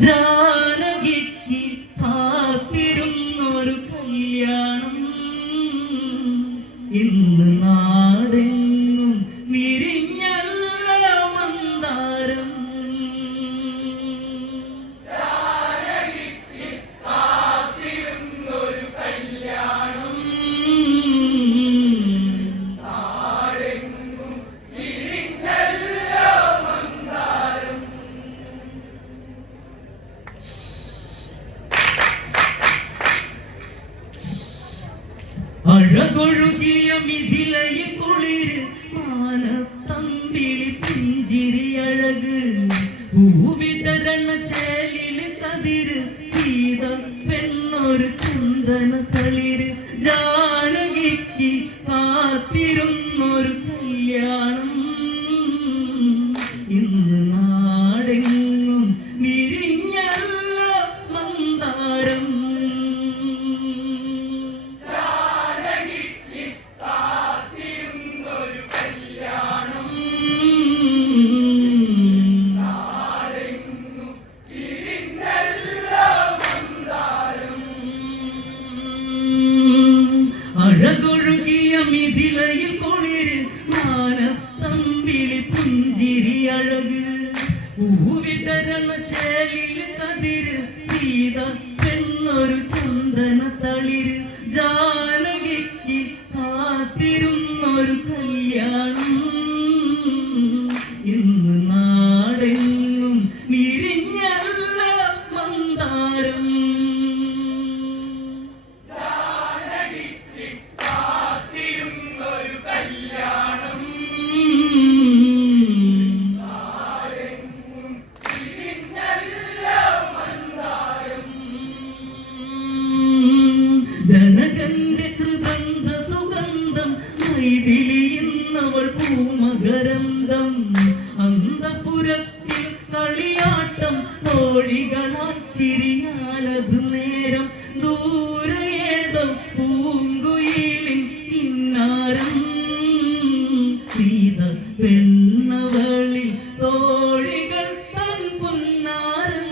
Yeah. ചന്ദന തളിര് ജാനകിക്ക് കാത്തിരും കാത്തിരുന്നൊരു കവളിൽ തോഴികൾ തൻ പുന്നാരം.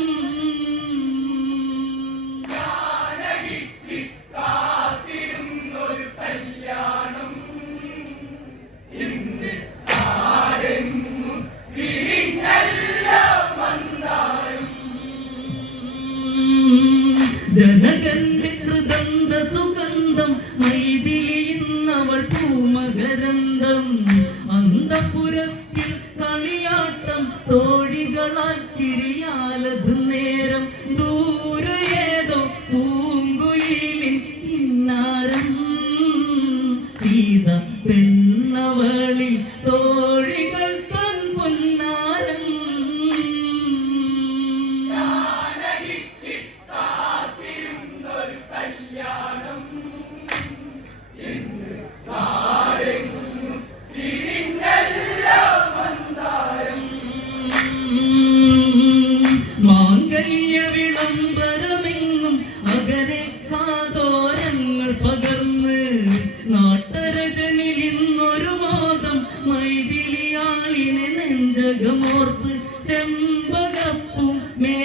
ജനകന്റെ ഹൃദന്ത സുഗന്ധം മൈതിലിയുന്നവൾ പൂമകരന്തം അന്തപുരത്തിൽ 19. മൈതിലിയാളിനെ നെഞ്ചകമോർത്ത് ചെമ്പകപ്പും മേ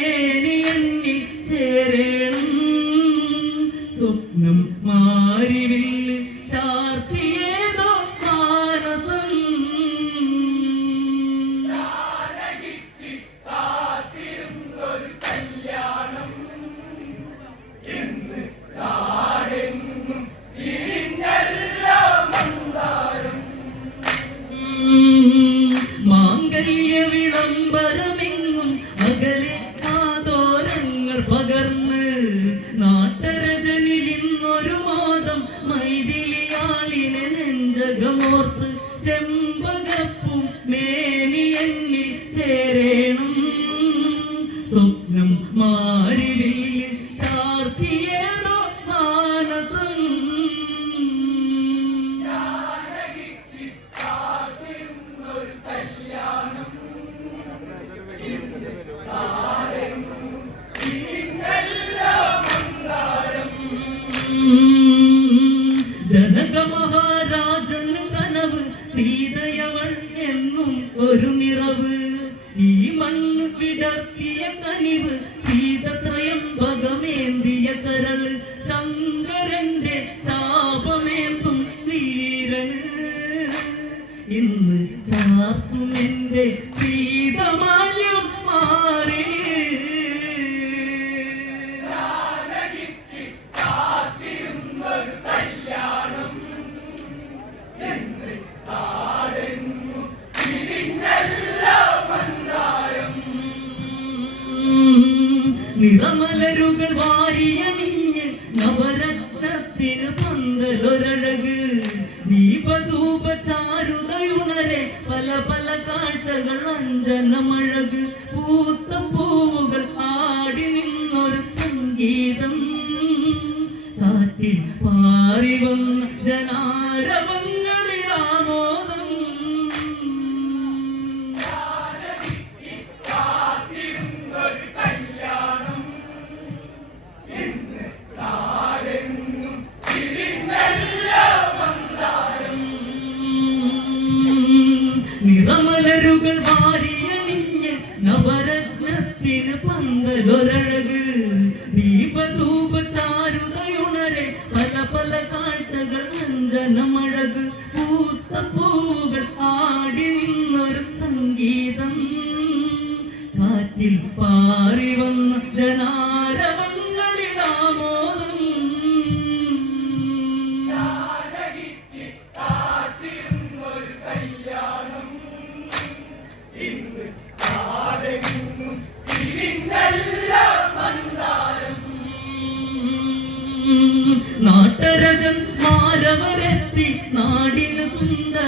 ഒരു നിറവ് ഈ മണ്ണ് വിടർത്തിയ കനിവ് காய்ச்சல்கள் வஞ்சனம் அழகு பூத்த பூவுகள் മാറി വന്ന ജനാ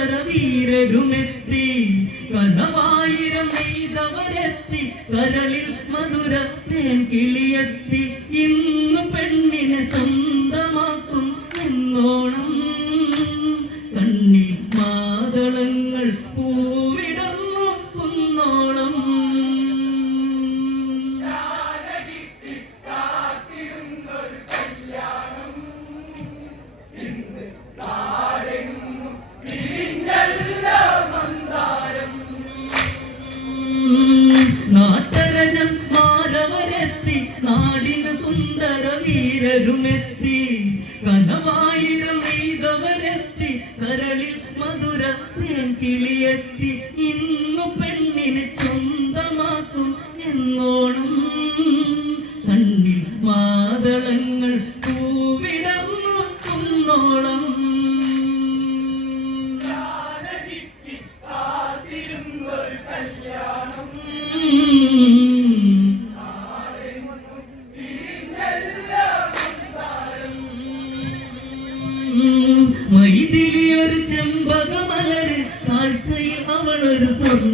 സമരവീരരുമെത്തി കനവായിരം നെയ്തവരെത്തി. കരളിൽ മധുര കിളിയെത്തി. ഇന്ന് medo. இது சொன்ன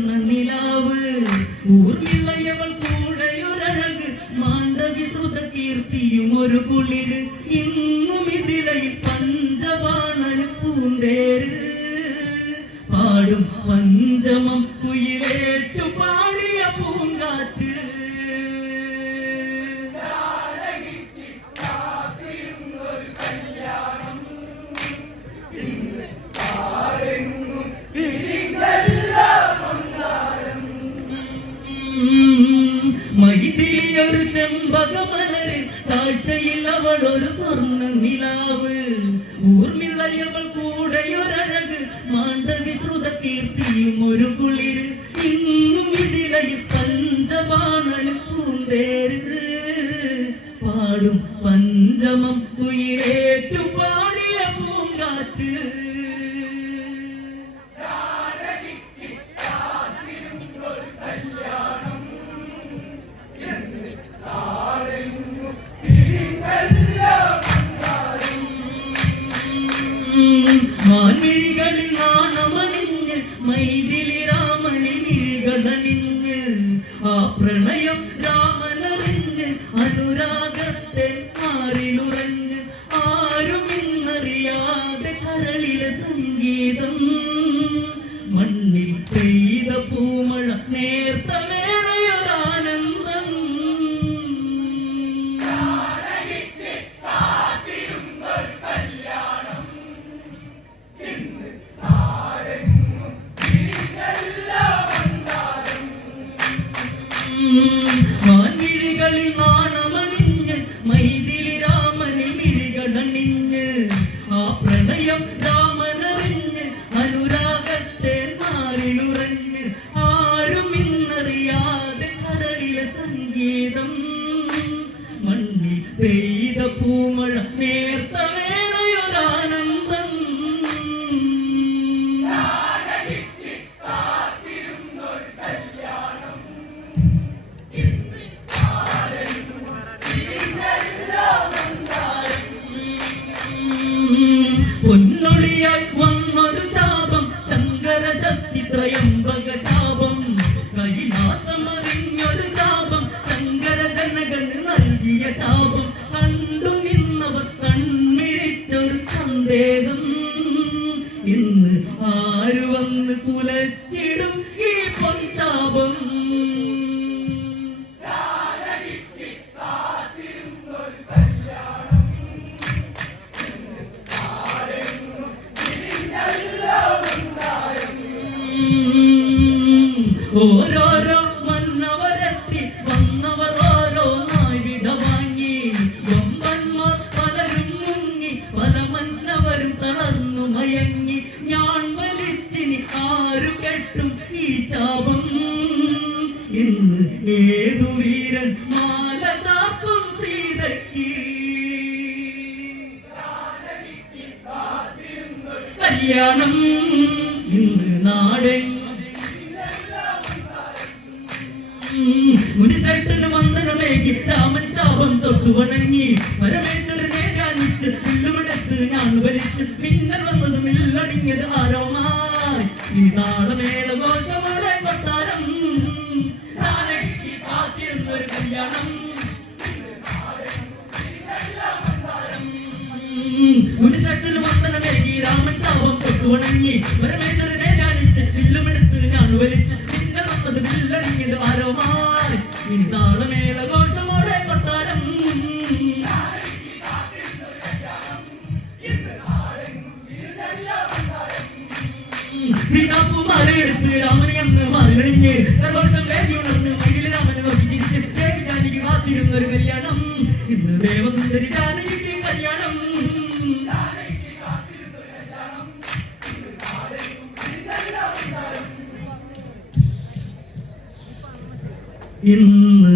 പെരുകുളിര് ഇന്നും ഇതിലയി പഞ്ചപാണൽ പൂന്തേരുത് പാടും പഞ്ചമം ഉയരേറ്റു പാടിയ പൂങ്കാറ്റ്. മാൻമിഴികളിൽ നാണമണിഞ്ഞ് മൈരി 没有 പൊന്നൊളിയായി വന്നൊരു ചാ മയങ്ങി ഞാൻ വലിച്ചിനി ആരു കെട്ടും ഈ ചാപം. ഇന്ന് ഏതു വീരൻ മാല ചാപ്പും സീതയ്ക്ക് കല്യാണം ഇന്ന് നാട്. മുനിസെട്ടിന് വന്ദനമേകി രാമൻ ചാപം തൊട്ടു വണങ്ങി പരമേശ്വരൻ വെളിച്ചം നിന്റെ വന്നത് വില്ലടിക്കുന്നത് ആര ഇന്ന്